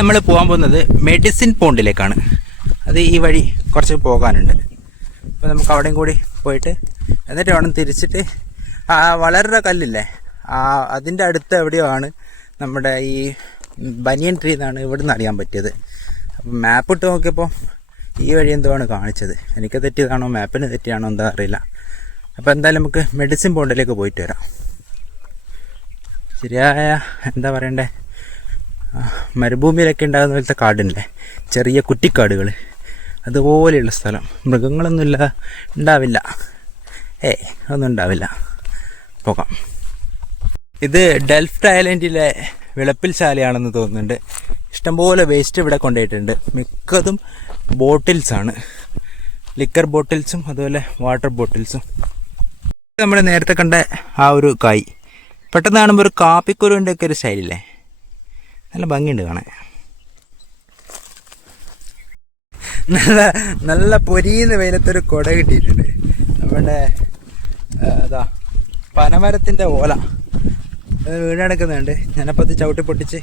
നമ്മൾ പോകാൻ പോകുന്നത് മെഡിസിൻ പോണ്ടിലേക്കാണ്. അത് ഈ വഴി കുറച്ച് പോകാനുണ്ട്. അപ്പോൾ നമുക്ക് അവിടെയും കൂടി പോയിട്ട് എന്നിട്ട് വേണം തിരിച്ചിട്ട് ആ വളരുടെ കല്ലില്ലേ അതിൻ്റെ അടുത്ത് എവിടെയോ ആണ് നമ്മുടെ ഈ ബനിയൻ ട്രീ എന്നാണ് ഇവിടെ നിന്ന് അറിയാൻ പറ്റിയത്. അപ്പം മാപ്പ് ഇട്ട് നോക്കിയപ്പോൾ ഈ വഴി എന്തോ ആണ് കാണിച്ചത്. എനിക്ക് തെറ്റിയതാണോ മാപ്പിന് തെറ്റിയാണോ എന്താ അറിയില്ല. അപ്പോൾ എന്തായാലും നമുക്ക് മെഡിസിൻ പോണ്ടിലേക്ക് പോയിട്ട് വരാം. ശരിയായ എന്താ പറയണ്ടേ, മരുഭൂമിയിലൊക്കെ ഉണ്ടാകുന്ന പോലത്തെ കാടില്ലേ, ചെറിയ കുറ്റിക്കാടുകൾ, അതുപോലെയുള്ള സ്ഥലം. മൃഗങ്ങളൊന്നും ഉണ്ടാവില്ല, ഒന്നും ഉണ്ടാവില്ല. പോകാം. ഇത് ഡെൽഫ്റ്റ് ഐലൻഡിലെ വിളപ്പിൽ ശാലയാണെന്ന് തോന്നുന്നുണ്ട്. ഇഷ്ടംപോലെ വേസ്റ്റ് ഇവിടെ കൊണ്ടുപോയിട്ടുണ്ട്. മിക്കതും ബോട്ടിൽസാണ്, ലിക്കർ ബോട്ടിൽസും അതുപോലെ വാട്ടർ ബോട്ടിൽസും. നമ്മൾ നേരത്തെ കണ്ട ആ ഒരു കായ് പെട്ടെന്ന് കാണുമ്പോൾ ഒരു കാപ്പിക്കുരുവിൻ്റെ ഒക്കെ ഒരു സ്റ്റൈലില്ലേ, നല്ല ഭംഗിയുണ്ട് കാണാൻ. നല്ല പൊരിയുന്ന വെയിലത്തൊരു കുട കിട്ടിയിട്ടുണ്ട്. നമ്മുടെ അതാ പനമരത്തിൻ്റെ ഓല വീണെടുക്കുന്നുണ്ട്. ഞാനപ്പോൾ അത് ചവിട്ടി പൊട്ടിച്ച്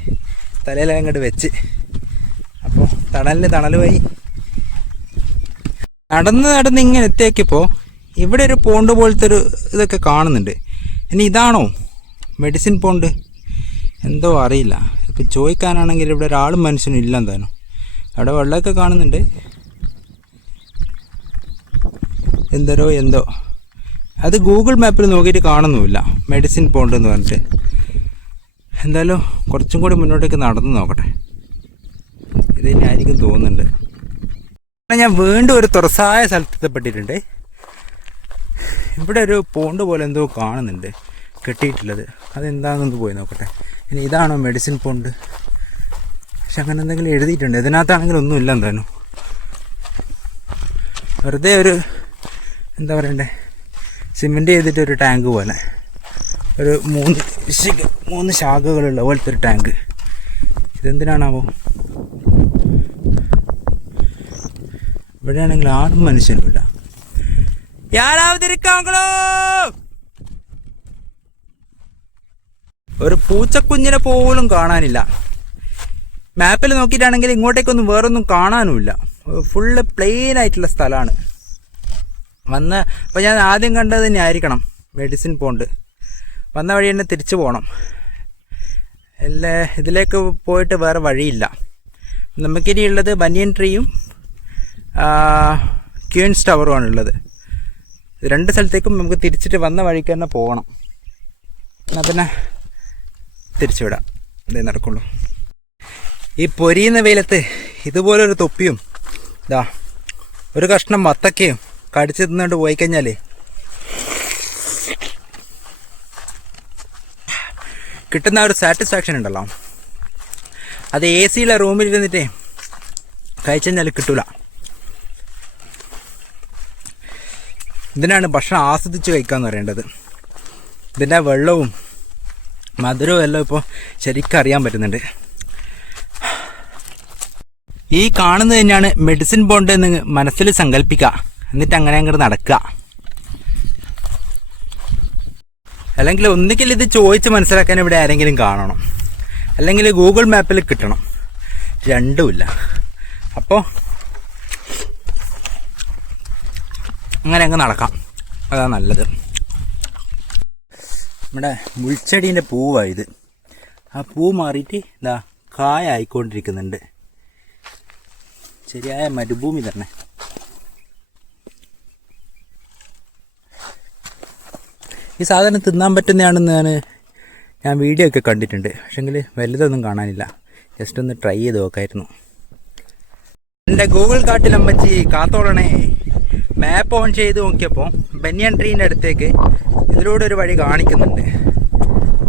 തലയിലങ്ങോട്ട് വെച്ച്, അപ്പോൾ തണൽ പോയി. നടന്ന് ഇങ്ങനെ എത്തിയേക്കിപ്പോൾ ഇവിടെ ഒരു പോണ്ട് പോലത്തെ ഒരു ഇതൊക്കെ കാണുന്നുണ്ട്. ഇനി ഇതാണോ മെഡിസിൻ പോണ്ട് എന്തോ അറിയില്ല. ഇപ്പം ചോദിക്കാനാണെങ്കിൽ ഇവിടെ ഒരാളും മനുഷ്യനും ഇല്ല. എന്തായാലും അവിടെ വെള്ളമൊക്കെ കാണുന്നുണ്ട്. എന്തോ അത് ഗൂഗിൾ മാപ്പിൽ നോക്കിയിട്ട് കാണുന്നുമില്ല മെഡിസിൻ പോണ്ട് എന്ന് പറഞ്ഞിട്ട്. എന്തായാലും കുറച്ചും കൂടി മുന്നോട്ടേക്ക് നടന്നു നോക്കട്ടെ, ഇത് തന്നെയായിരിക്കും തോന്നുന്നുണ്ട്. ഞാൻ വീണ്ടും ഒരു തുറസായ സ്ഥലത്തെത്തപ്പെട്ടിട്ടുണ്ട്. ഇവിടെ ഒരു പോണ്ട് പോലെ എന്തോ കാണുന്നുണ്ട് കെട്ടിയിട്ടുള്ളത്. അതെന്താണെന്നൊന്ന് പോയി നോക്കട്ടെ. ഇനി ഇതാണോ മെഡിസിൻ പോണ്ട്? പക്ഷെ അങ്ങനെ എന്തെങ്കിലും എഴുതിയിട്ടുണ്ട്. ഇതിനകത്താണെങ്കിൽ ഒന്നുമില്ല. എന്തായാലും വെറുതെ ഒരു എന്താ പറയണ്ടേ, സിമെൻറ്റ് ചെയ്തിട്ടൊരു ടാങ്ക് പോലെ, ഒരു മൂന്ന് ശാഖകളുള്ള പോലത്തെ ഒരു ടാങ്ക്. ഇതെന്തിനാണാവോ? ഇവിടെയാണെങ്കിൽ ആരും മനുഷ്യനുമില്ല. ഒരു പൂച്ചക്കുഞ്ഞിനെ പോലും കാണാനില്ല. മാപ്പിൽ നോക്കിയിട്ടാണെങ്കിൽ ഇങ്ങോട്ടേക്കൊന്നും വേറൊന്നും കാണാനുമില്ല. ഫുള്ള് പ്ലെയിൻ ആയിട്ടുള്ള സ്ഥലമാണ്. അപ്പോൾ ഞാൻ ആദ്യം കണ്ടത് തന്നെ ആയിരിക്കണം മെഡിസിൻ പോണ്ട്. വന്ന വഴി തന്നെ തിരിച്ചു പോകണം. ഇതിലേക്ക് പോയിട്ട് വേറെ വഴിയില്ല. നമുക്കിനി ഉള്ളത് ബനിയൻ ട്രീയും ക്യൂൻസ് ടവറുമാണ് ഉള്ളത്. രണ്ട് സ്ഥലത്തേക്കും നമുക്ക് തിരിച്ചിട്ട് വന്ന വഴിക്ക് തന്നെ പോകണം. എന്നാൽ പിന്നെ തിരിച്ചുവിടാം, ഇതേ നടക്കുള്ളൂ. ഈ പൊരിയുന്ന വെയിലത്ത് ഇതുപോലൊരു തൊപ്പിയും ഒരു കഷ്ണം വത്തക്കയും കടിച്ചു തിന്നുകൊണ്ട് പോയി കഴിഞ്ഞാൽ കിട്ടുന്ന ഒരു സാറ്റിസ്ഫാക്ഷൻ ഉണ്ടല്ലോ, അത് AC യിലെ റൂമിലിരുന്നിട്ട് കഴിച്ചു കഴിഞ്ഞാൽ കിട്ടൂല. ഇതിനാണ് ഭക്ഷണം ആസ്വദിച്ച് കഴിക്കാന്ന് പറയേണ്ടത്. ഇതിൻ്റെ വെള്ളവും മധുരവും എല്ലാം ഇപ്പോൾ ശരിക്കും അറിയാൻ പറ്റുന്നുണ്ട്. ഈ കാണുന്നത് തന്നെയാണ് മെഡിസിൻ പോണ്ട് എന്ന് മനസ്സിൽ സങ്കല്പിക്കുക, എന്നിട്ട് അങ്ങനെ അങ്ങോട്ട് നടക്കുക. അല്ലെങ്കിൽ ഒന്നുകിൽ ഇത് ചോദിച്ച് മനസ്സിലാക്കാൻ ഇവിടെ ആരെങ്കിലും കാണണം, അല്ലെങ്കിൽ ഗൂഗിൾ മാപ്പിൽ കിട്ടണം. രണ്ടുമില്ല. അപ്പോൾ അങ്ങനെ അങ്ങ് നടക്കാം, അതാണ് നല്ലത്. നമ്മുടെ മുൾച്ചെടീൻ്റെ പൂവാണ് ഇത്. ആ പൂ മാറിയിട്ട് കായ ആയിക്കൊണ്ടിരിക്കുന്നുണ്ട്. ശരിയായ മരുഭൂമി തന്നെ. ഈ സാധനം തിന്നാൻ പറ്റുന്നതാണെന്ന് ഞാൻ വീഡിയോ ഒക്കെ കണ്ടിട്ടുണ്ട്. പക്ഷെങ്കിൽ വലുതൊന്നും കാണാനില്ല. ജസ്റ്റ് ഒന്ന് ട്രൈ ചെയ്ത് നോക്കായിരുന്നു. എൻ്റെ ഗൂഗിൾ കാട്ടിലമ്മച്ചി കാത്തോളണേ. മാപ്പ് ഓൺ ചെയ്ത് നോക്കിയപ്പോൾ ബനിയൻ ട്രീൻ്റെ അടുത്തേക്ക് ഇതിലൂടെ ഒരു വഴി കാണിക്കുന്നുണ്ട്.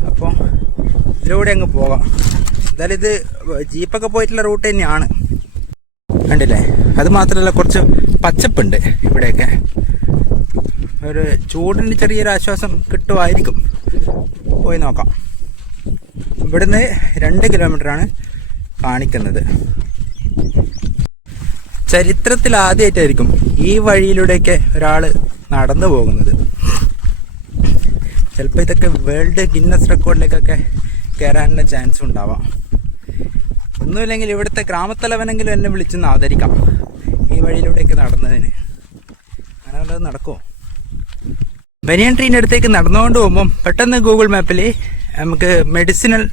അപ്പോൾ ഇതിലൂടെ അങ്ങ് പോകാം. എന്തായാലും ഇത് ജീപ്പൊക്കെ പോയിട്ടുള്ള റൂട്ട് തന്നെയാണ്. കണ്ടില്ലേ? അത് മാത്രമല്ല കുറച്ച് പച്ചപ്പുണ്ട് ഇവിടെയൊക്കെ. ഒരു ചൂടിന് ചെറിയൊരു ആശ്വാസം കിട്ടുമായിരിക്കും. പോയി നോക്കാം. ഇവിടുന്ന് 2 കിലോമീറ്ററാണ് കാണിക്കുന്നത്. ചരിത്രത്തിൽ ആദ്യമായിട്ടായിരിക്കും ഈ വഴിയിലൂടെയൊക്കെ ഒരാൾ നടന്നു പോകുന്നത്. ചിലപ്പോൾ ഇതൊക്കെ വേൾഡ് ഗിന്നസ് റെക്കോർഡിലേക്കൊക്കെ കയറാനുള്ള ചാൻസ് ഉണ്ടാവാം. ഒന്നുമില്ലെങ്കിൽ ഇവിടുത്തെ ഗ്രാമത്തലവനെങ്കിലും എന്നെ വിളിച്ചൊന്ന് ആദരിക്കാം ഈ വഴിയിലൂടെയൊക്കെ നടന്നതിന്. അങ്ങനെ വല്ലതും നടക്കുമോ? ബനിയൻ ട്രീൻ്റെ അടുത്തേക്ക് നടന്നുകൊണ്ട് പോകുമ്പം പെട്ടെന്ന് ഗൂഗിൾ മാപ്പിൽ നമുക്ക് മെഡിസിനൽ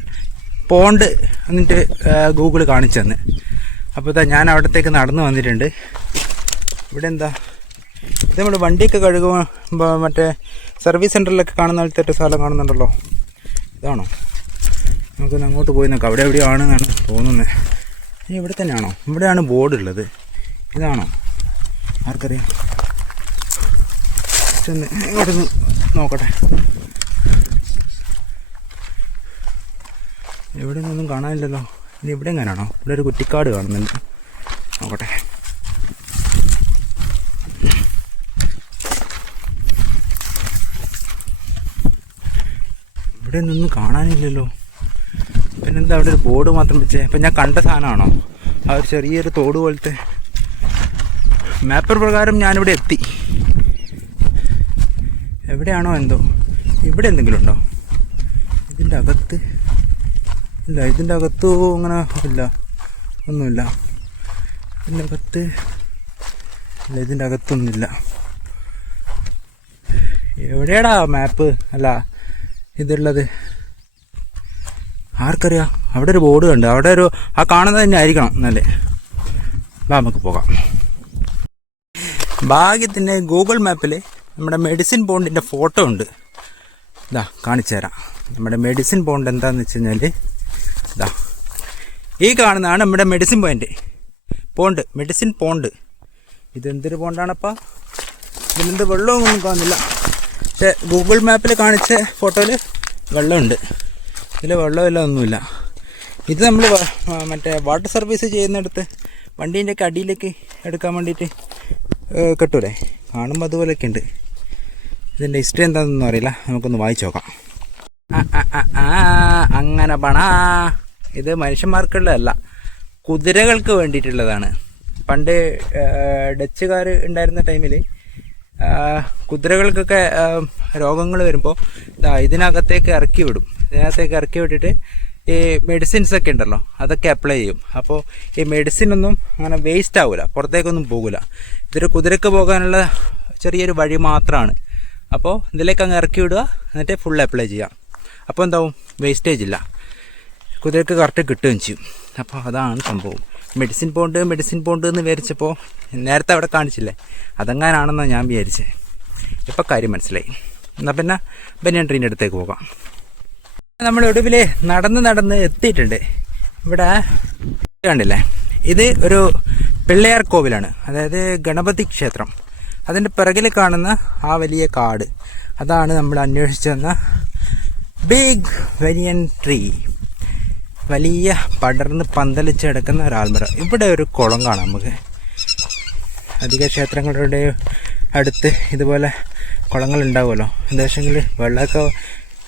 പോണ്ട് എന്നിട്ട് ഗൂഗിൾ കാണിച്ചു തന്നെ. അപ്പോൾ ഇതാ ഞാൻ അവിടത്തേക്ക് നടന്നു വന്നിട്ടുണ്ട്. ഇവിടെ എന്താ ഇത് നമ്മൾ വണ്ടിയൊക്കെ കഴുകുമ്പോൾ മറ്റേ സർവീസ് സെൻറ്ററിലൊക്കെ കാണുന്ന പോലത്തെ ഒരു സ്ഥലം കാണുന്നുണ്ടല്ലോ, ഇതാണോ? നമുക്കൊന്ന് അങ്ങോട്ട് പോയി നോക്കാം. അവിടെ എവിടെയാണെന്നാണ് തോന്നുന്നത്. ഇനി ഇവിടെ തന്നെയാണോ? ഇവിടെയാണ് ബോർഡ് ഉള്ളത്. ഇതാണോ? ആർക്കറിയാം. ഒന്ന് ഇങ്ങോട്ടൊന്ന് നോക്കട്ടെ. ഇവിടെ ഒന്നും കാണാനില്ലല്ലോ. ഇനി ഇവിടെ എങ്ങനെയാണോ? ഇവിടെ ഒരു കുറ്റിക്കാട് കാണുന്നുണ്ട്. നോക്കട്ടെ. ഇവിടെ ഒന്നും കാണാനില്ലല്ലോ. പിന്നെന്താ അവിടെ ഒരു ബോർഡ് മാത്രം വെച്ചേ? അപ്പം ഞാൻ കണ്ട സാധനമാണോ? ആ ഒരു ചെറിയൊരു തോട് പോലത്തെ. മാപ്പർ പ്രകാരം ഞാനിവിടെ എത്തി. എവിടെയാണോ എന്തോ. ഇവിടെ എന്തെങ്കിലും ഉണ്ടോ? ഇതിൻ്റെ അകത്ത് ഇല്ല. ഇതിൻ്റെ അകത്തു അങ്ങനെ ഇല്ല, ഒന്നുമില്ല. ഇതിൻ്റെ അകത്ത് ഇല്ല. ഇതിൻ്റെ അകത്തൊന്നുമില്ല. എവിടെയാടാ മാപ്പ് അല്ല ഇതുള്ളത്? ആർക്കറിയാം. അവിടെ ഒരു ബോർഡ് കണ്ട്. അവിടെ ഒരു ആ കാണുന്നത് തന്നെ ആയിരിക്കണം എന്നല്ലേ. നമുക്ക് പോകാം. ഭാഗ്യത്തിന് ഗൂഗിൾ മാപ്പിൽ നമ്മുടെ മെഡിസിൻ പോണ്ടിൻ്റെ ഫോട്ടോ ഉണ്ട്. ഇതാ കാണിച്ചു തരാം. നമ്മുടെ മെഡിസിൻ പോണ്ട് എന്താണെന്ന് വെച്ച് കഴിഞ്ഞാൽ ഇതാ ഈ കാണുന്നതാണ് നമ്മുടെ മെഡിസിൻ പോണ്ട്. Medicine pond. ഇതെന്തൊരു പോണ്ടാണപ്പാ? ഇതിലെന്ത് വെള്ളമൊന്നും കാണുന്നില്ല. പക്ഷേ ഗൂഗിൾ മാപ്പിൽ കാണിച്ച ഫോട്ടോയിൽ വെള്ളമുണ്ട്. ഇതിൽ വെള്ളമില്ല, ഒന്നുമില്ല. ഇത് നമ്മൾ മറ്റേ വാട്ടർ സർവീസ് ചെയ്യുന്നിടത്ത് വണ്ടീൻ്റെയൊക്കെ അടിയിലേക്ക് എടുക്കാൻ വേണ്ടിയിട്ട് കിട്ടൂലേ? കാണുമ്പോൾ അതുപോലെയൊക്കെ ഉണ്ട്. ഇതിൻ്റെ ഹിസ്റ്ററി എന്താണെന്നൊന്നും അറിയില്ല. നമുക്കൊന്ന് വായിച്ചു നോക്കാം. അങ്ങനെ പണാ. ഇത് മനുഷ്യന്മാർക്കുള്ളതല്ല, കുതിരകൾക്ക് വേണ്ടിയിട്ടുള്ളതാണ്. പണ്ട് ഡച്ചുകാർ ഉണ്ടായിരുന്ന ടൈമിൽ കുതിരകൾക്കൊക്കെ രോഗങ്ങൾ വരുമ്പോൾ ഇതിനകത്തേക്ക് ഇറക്കി വിടും. ഇതിനകത്തേക്ക് ഇറക്കി വിട്ടിട്ട് ഈ മെഡിസിൻസ് ഒക്കെ ഉണ്ടല്ലോ അതൊക്കെ അപ്ലൈ ചെയ്യും. അപ്പോൾ ഈ മെഡിസിനൊന്നും അങ്ങനെ വേസ്റ്റ് ആവില്ല, പുറത്തേക്കൊന്നും പോകില്ല. ഇതൊരു കുതിരക്ക് പോകാനുള്ള ചെറിയൊരു വഴി മാത്രമാണ്. അപ്പോൾ ഇതിലേക്ക് അങ്ങ് ഇറക്കി വിടുക, എന്നിട്ട് ഫുൾ അപ്ലൈ ചെയ്യാം. അപ്പോൾ എന്താവും? വേസ്റ്റേജ് ഇല്ല, കുതിരക്ക് കറക്റ്റ് കിട്ടുകയും ചെയ്യും. അപ്പോൾ അതാണ് സംഭവം. മെഡിസിൻ പോണ്ട് എന്ന് വിചാരിച്ചപ്പോൾ നേരത്തെ അവിടെ കാണിച്ചില്ലേ, അതെങ്ങാനാണെന്നാണ് ഞാൻ വിചാരിച്ചത്. ഇപ്പോൾ കാര്യം മനസ്സിലായി. എന്നാൽ പിന്നെ ബനിയൻ ട്രീൻ്റെ അടുത്തേക്ക് പോകാം. നമ്മൾ ഒടുവിൽ നടന്ന് എത്തിയിട്ടുണ്ട്. ഇവിടെ കണ്ടില്ലേ, ഇത് ഒരു പിള്ളയാർ കോവിലാണ്, അതായത് ഗണപതി ക്ഷേത്രം. അതിൻ്റെ പിറകിൽ കാണുന്ന ആ വലിയ കാട്, അതാണ് നമ്മൾ അന്വേഷിച്ചു വന്ന ബിഗ് ബനിയൻ ട്രീ. വലിയ പടർന്ന് പന്തലിച്ച് കിടക്കുന്ന ഒരാൽമരം. ഇവിടെ ഒരു കുളം കാണാം നമുക്ക്. അധിക ക്ഷേത്രങ്ങളുടെ അടുത്ത് ഇതുപോലെ കുളങ്ങൾ ഉണ്ടാവുമല്ലോ. എന്താ വെച്ചെങ്കിൽ വെള്ളമൊക്കെ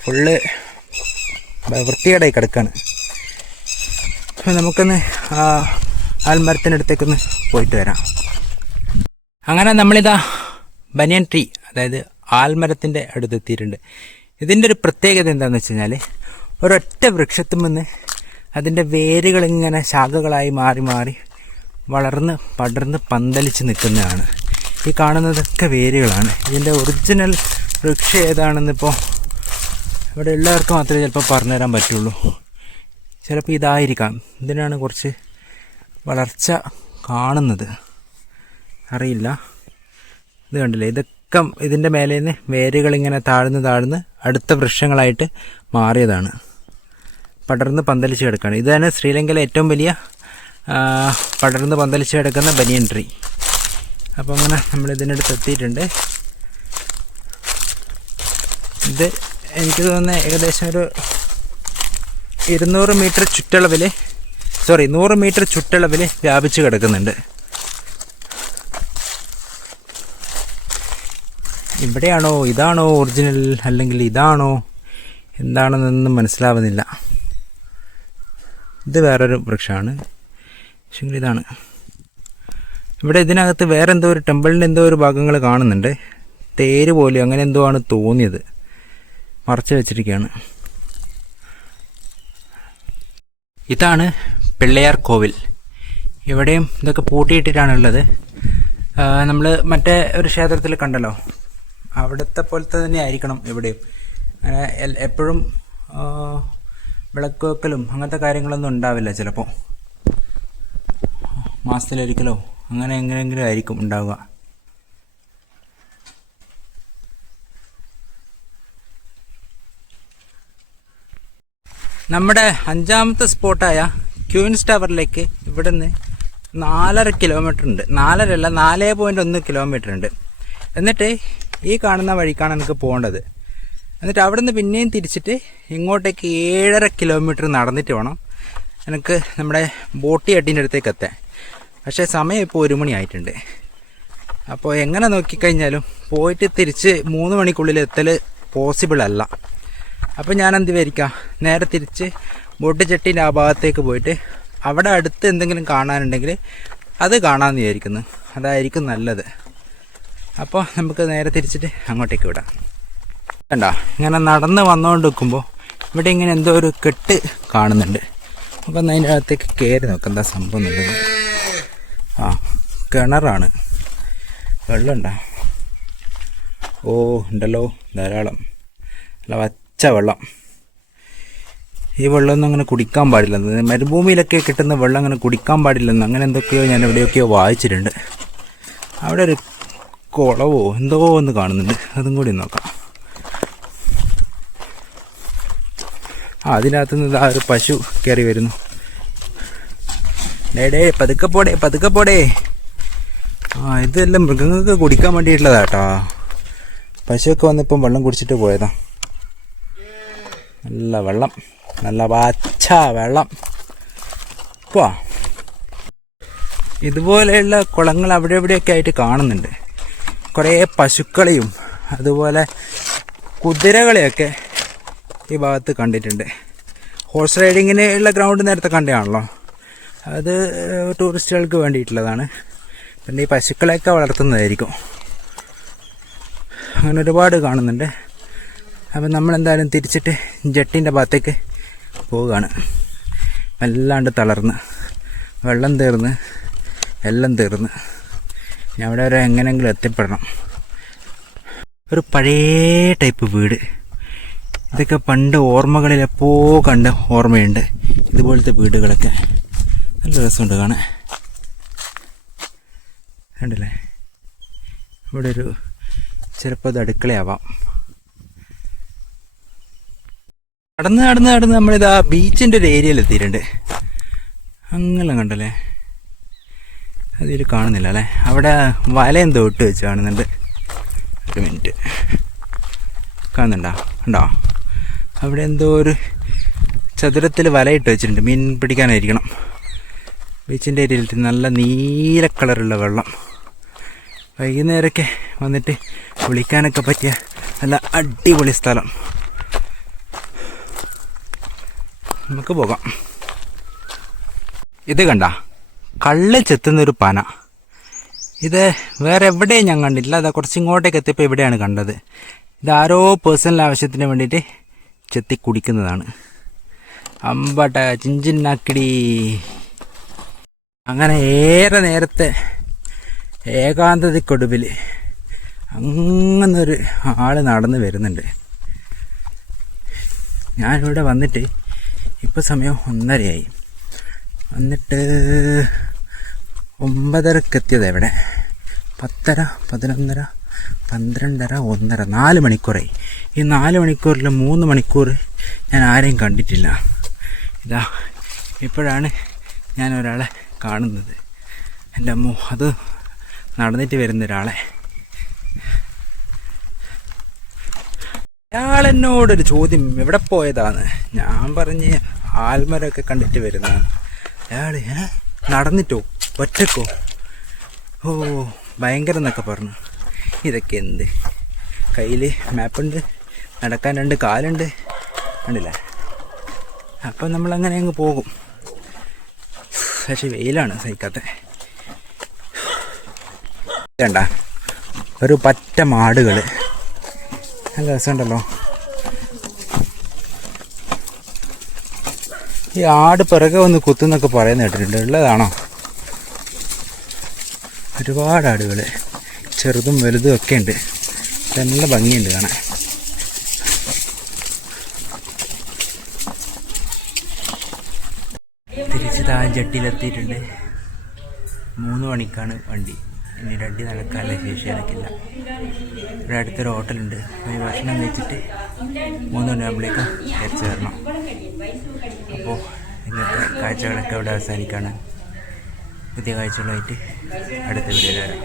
ഫുള്ള് വൃത്തികേടായി കിടക്കുകയാണ്. അപ്പോൾ നമുക്കൊന്ന് ആ ആൽമരത്തിനടുത്തേക്കൊന്ന് പോയിട്ട് വരാം. അങ്ങനെ നമ്മളിതാ ബനിയൻ ട്രീ, അതായത് ആൽമരത്തിൻ്റെ അടുത്തെത്തിയിട്ടുണ്ട്. ഇതിൻ്റെ ഒരു പ്രത്യേകത എന്താണെന്ന് വെച്ച് കഴിഞ്ഞാൽ ഒരൊറ്റ വൃക്ഷത്തിൽ നിന്ന് അതിൻ്റെ വേരുകളിങ്ങനെ ശാഖകളായി മാറി വളർന്ന് പടർന്ന് പന്തലിച്ച് നിൽക്കുന്നതാണ്. ഈ കാണുന്നതൊക്കെ വേരുകളാണ്. ഇതിൻ്റെ ഒറിജിനൽ വൃക്ഷം ഏതാണെന്നിപ്പോൾ ഇവിടെ ഉള്ളവർക്ക് മാത്രമേ ചിലപ്പോൾ പറഞ്ഞുതരാൻ പറ്റുള്ളൂ. ചിലപ്പോൾ ഇതായിരിക്കാം. ഇതിനാണ് കുറച്ച് വളർച്ച കാണുന്നത്, അറിയില്ല. ഇത് കണ്ടില്ലേ, ഇതൊക്കെ ഇതിൻ്റെ മേലെ നിന്ന് വേരുകളിങ്ങനെ താഴ്ന്ന് അടുത്ത വൃക്ഷങ്ങളായിട്ട് മാറിയതാണ്. പടർന്ന് പന്തലിച്ച് കിടക്കുകയാണ്. ഇതാണ് ശ്രീലങ്കയിലെ ഏറ്റവും വലിയ പടർന്ന് പന്തലിച്ച് കിടക്കുന്ന ബനിയൻ ട്രീ. അപ്പോൾ അങ്ങനെ നമ്മൾ ഇതിനടുത്ത് എത്തിയിട്ടുണ്ട്. ഇത് എനിക്ക് തോന്നുന്നത് ഏകദേശം ഒരു 100 മീറ്റർ ചുറ്റളവിൽ വ്യാപിച്ച് കിടക്കുന്നുണ്ട്. ഇവിടെയാണോ, ഇതാണോ ഒറിജിനൽ, അല്ലെങ്കിൽ ഇതാണോ എന്താണെന്നൊന്നും മനസ്സിലാവുന്നില്ല. ഇത് വേറൊരു വൃക്ഷമാണ്, പക്ഷേ ഇതാണ്. ഇവിടെ ഇതിനകത്ത് വേറെ എന്തോ ഒരു ടെമ്പിളിൻ്റെ എന്തോ ഒരു ഭാഗങ്ങൾ കാണുന്നുണ്ട്. തേര് പോലെ അങ്ങനെ എന്തോ ആണ് തോന്നിയത്, മറച്ചു വെച്ചിരിക്കുകയാണ്. ഇതാണ് പിള്ളയാർ കോവിൽ. ഇവിടെയും ഇതൊക്കെ പൂട്ടിയിട്ടിട്ടാണുള്ളത്. നമ്മൾ മറ്റേ ഒരു ക്ഷേത്രത്തിൽ കണ്ടല്ലോ, അവിടുത്തെ പോലത്തെ തന്നെ ആയിരിക്കണം ഇവിടെയും. അങ്ങനെ എപ്പോഴും വിളക്ക് വെക്കലും അങ്ങനത്തെ കാര്യങ്ങളൊന്നും ഉണ്ടാവില്ല. ചിലപ്പോൾ മാസത്തിലൊരിക്കലോ അങ്ങനെ എങ്ങനെയെങ്കിലും ആയിരിക്കും ഉണ്ടാവുക. നമ്മുടെ 5ാമത്തെ സ്പോട്ടായ ക്യൂൻസ് ടവറിലേക്ക് ഇവിടെ നിന്ന് 4.5 കിലോമീറ്റർ ഉണ്ട്. 4.5 അല്ല, 4.1 കിലോമീറ്റർ ഉണ്ട്. എന്നിട്ട് ഈ കാണുന്ന വഴിക്കാണ് എനിക്ക് പോകേണ്ടത്. എന്നിട്ട് അവിടെ നിന്ന് പിന്നെയും തിരിച്ചിട്ട് ഇങ്ങോട്ടേക്ക് 7.5 കിലോമീറ്റർ നടന്നിട്ട് വേണം എനിക്ക് നമ്മുടെ ബോട്ടി ഹട്ടിൻ്റെ അടുത്തേക്ക് എത്താൻ. പക്ഷേ സമയം ഇപ്പോൾ 1 മണി ആയിട്ടുണ്ട്. അപ്പോൾ എങ്ങനെ നോക്കിക്കഴിഞ്ഞാലും പോയിട്ട് തിരിച്ച് 3 മണിക്കുള്ളിൽ എത്തൽ പോസിബിൾ അല്ല. അപ്പോൾ ഞാൻ എന്ത് വിചാരിക്കാം, നേരെ തിരിച്ച് ബോട്ട് ചട്ടീൻ്റെ ആ ഭാഗത്തേക്ക് പോയിട്ട് അവിടെ അടുത്ത് എന്തെങ്കിലും കാണാനുണ്ടെങ്കിൽ അത് കാണാമെന്ന് വിചാരിക്കുന്നു. അതായിരിക്കും നല്ലത്. അപ്പോൾ നമുക്ക് നേരെ തിരിച്ചിട്ട് അങ്ങോട്ടേക്ക് വിടാം. കണ്ടോ, ഇങ്ങനെ നടന്ന് വന്നുകൊണ്ട് നിൽക്കുമ്പോൾ ഇവിടെ ഇങ്ങനെ എന്തോ ഒരു കെട്ട് കാണുന്നുണ്ട്. നമുക്ക് ഒന്ന് അതിൻ്റെ അകത്തേക്ക് കയറി നോക്കാം എന്താ സംഭവം എന്നുള്ളത്. കിണറാണ്. വെള്ളമുണ്ടോ? ഓ ഉണ്ടല്ലോ, ധാരാളം. അല്ല, പച്ച വെള്ളം. ഈ വെള്ളമൊന്നും അങ്ങനെ കുടിക്കാൻ പാടില്ലെന്ന്, മരുഭൂമിയിലൊക്കെ കിട്ടുന്ന വെള്ളം അങ്ങനെ കുടിക്കാൻ പാടില്ലെന്ന് അങ്ങനെ എന്തൊക്കെയോ ഞാൻ എവിടെയൊക്കെയോ വായിച്ചിട്ടുണ്ട്. അവിടെ ഒരു കുളവോ എന്തോ ഒന്ന് കാണുന്നുണ്ട്, അതും കൂടി നോക്കാം. അതിനകത്ത് നിന്ന് ഒരു പശു കയറി വരുന്നു. ഡേ പതുക്കെ പോടേ. ഇതെല്ലാം മൃഗങ്ങൾക്ക് കുടിക്കാൻ വേണ്ടിയിട്ടുള്ളതാ കേട്ടോ. പശുവൊക്കെ വന്നിപ്പം വെള്ളം കുടിച്ചിട്ട് പോയതാ. നല്ല വെള്ളം, നല്ല പച്ച വെള്ളം. പോവാ. ഇതുപോലെയുള്ള കുളങ്ങൾ അവിടെ എവിടെയൊക്കെ ആയിട്ട് കാണുന്നുണ്ട്. കുറേ പശുക്കളെയും അതുപോലെ കുതിരകളെയൊക്കെ ഈ ഭാഗത്ത് കണ്ടിട്ടുണ്ട്. ഹോഴ്സ് റൈഡിങ്ങിന് ഉള്ള ഗ്രൗണ്ട് നേരത്തെ കണ്ടതാണല്ലോ, അത് ടൂറിസ്റ്റുകൾക്ക് വേണ്ടിയിട്ടുള്ളതാണ്. പിന്നെ ഈ പശുക്കളെയൊക്കെ വളർത്തുന്നതായിരിക്കും. അങ്ങനെ ഒരുപാട് കാണുന്നുണ്ട്. അപ്പം നമ്മളെന്തായാലും തിരിച്ചിട്ട് ജട്ടീൻ്റെ ഭാഗത്തേക്ക് പോവുകയാണ്. വല്ലാണ്ട് തളർന്ന്, വെള്ളം തീർന്ന്, എല്ലാം തീർന്ന് ഇനി അവിടെ വരെ എങ്ങനെയെങ്കിലും എത്തിപ്പെടണം. ഒരു പഴയ ടൈപ്പ് വീട്. ഇതൊക്കെ പണ്ട് ഓർമ്മകളിൽ എപ്പോ കണ്ട ഓർമ്മയുണ്ട്. ഇതുപോലത്തെ വീടുകളൊക്കെ നല്ല രസമുണ്ട് കാണാൻ. കണ്ടില്ലേ, ഇവിടെ ഒരു ചിലപ്പോൾ അത് അടുക്കളയാവാം. നടന്ന് നമ്മളിതാ ബീച്ചിൻ്റെ ഒരു ഏരിയയിൽ എത്തിയിട്ടുണ്ട്. അങ്ങനെ കണ്ടല്ലേ, അതിൽ കാണുന്നില്ല അല്ലേ, അവിടെ വലയെന്തോ ഇട്ട് വെച്ച് കാണുന്നുണ്ട്. ഒരു മിനിറ്റ്, കാണുന്നുണ്ടോ? ഉണ്ടോ? അവിടെ എന്തോ ഒരു ചതുരത്തിൽ വലയിട്ട് വെച്ചിട്ടുണ്ട്, മീൻ പിടിക്കാനായിരിക്കണം. ബീച്ചിൻ്റെ ഏരിയയിൽ നല്ല നീല കളറുള്ള വെള്ളം. വൈകുന്നേരമൊക്കെ വന്നിട്ട് കുളിക്കാനൊക്കെ പറ്റിയ നല്ല അടിപൊളി സ്ഥലം. നമുക്ക് പോകാം. ഇത് കണ്ട, കള്ള് ചെത്തുന്നൊരു പന. ഇത് വേറെ എവിടെയും ഞാൻ കണ്ടിട്ടില്ല. അതാ കുറച്ചിങ്ങോട്ടേക്ക് എത്തിയപ്പോൾ ഇവിടെയാണ് കണ്ടത്. ഇതാരോ പേഴ്സണൽ ആവശ്യത്തിന് വേണ്ടിയിട്ട് ചെത്തി കുടിക്കുന്നതാണ്. അമ്പട്ട ചിഞ്ചിന്നാക്കിടി. അങ്ങനെ ഏറെ നേരത്തെ ഏകാന്തതയ്ക്കൊടുവിൽ അങ്ങനൊരു ആൾ നടന്ന് വരുന്നുണ്ട്. ഞാനിവിടെ വന്നിട്ട് ഇപ്പോൾ സമയം 1:30 വന്നിട്ട് 9:30 എത്തിയത്. എവിടെ 10:30, 11:30, 12:30, 1:30, 4 മണിക്കൂറായി. ഈ 4 മണിക്കൂറിൽ 3 മണിക്കൂർ ഞാൻ ആരെയും കണ്ടിട്ടില്ല. ഇതാ ഇപ്പോഴാണ് ഞാൻ ഒരാളെ കാണുന്നത്. എൻ്റെ അമ്മോ, അത് നടന്നിട്ട് വരുന്ന ഒരാളെ. അയാളെന്നോടൊരു ചോദ്യം, എവിടെ പോയതാണ്? ഞാൻ പറഞ്ഞ് ആൽമരമൊക്കെ കണ്ടിട്ട് വരുന്നതാണ്. അയാൾ നടന്നിട്ടോ, ഒറ്റക്കോ? ഓ ഭയങ്കരം എന്നൊക്കെ പറഞ്ഞു. ഇതൊക്കെ എന്ത്? കയ്യിൽ മാപ്പുണ്ട്, നടക്കാൻ 2 കാലുണ്ട്, കണ്ടില്ലേ? അപ്പം നമ്മളങ്ങനെ അങ്ങ് പോകും. പക്ഷെ വെയിലാണ് സഹിക്കാത്ത. വേണ്ട, ഒരു പറ്റ മാടുകൾ, നല്ല രസമുണ്ടല്ലോ. ഈ ആട് പിറകെ വന്ന് കുത്തുന്നൊക്കെ പറയുന്ന കേട്ടിട്ടുണ്ട്. ഉള്ളതാണോ? ഒരുപാട് ആടുകൾ, ചെറുതും വലുതും ഒക്കെ ഉണ്ട്. നല്ല ഭംഗിയുണ്ട് കാണാൻ. തിരിച്ച് താഴെട്ടിയിലെത്തിയിട്ടുണ്ട്. 3 മണിക്കാണ് വണ്ടി. ഇനി രണ്ടി നടക്കാനുള്ള ശേഷി എനിക്കില്ല. ഇവിടെ അടുത്തൊരു ഹോട്ടലുണ്ട്. പോയി ഭക്ഷണം കഴിച്ചിട്ട് 3 മണിയാകുമ്പോഴേക്കും തിരിച്ചു വരണം. അപ്പോൾ ഇന്നത്തെ കാഴ്ചകളൊക്കെ ഇവിടെ അവസാനിക്കുകയാണ്. പുതിയ കാഴ്ചകളുമായിട്ട് അടുത്ത വീഡിയോയിൽ വരാം.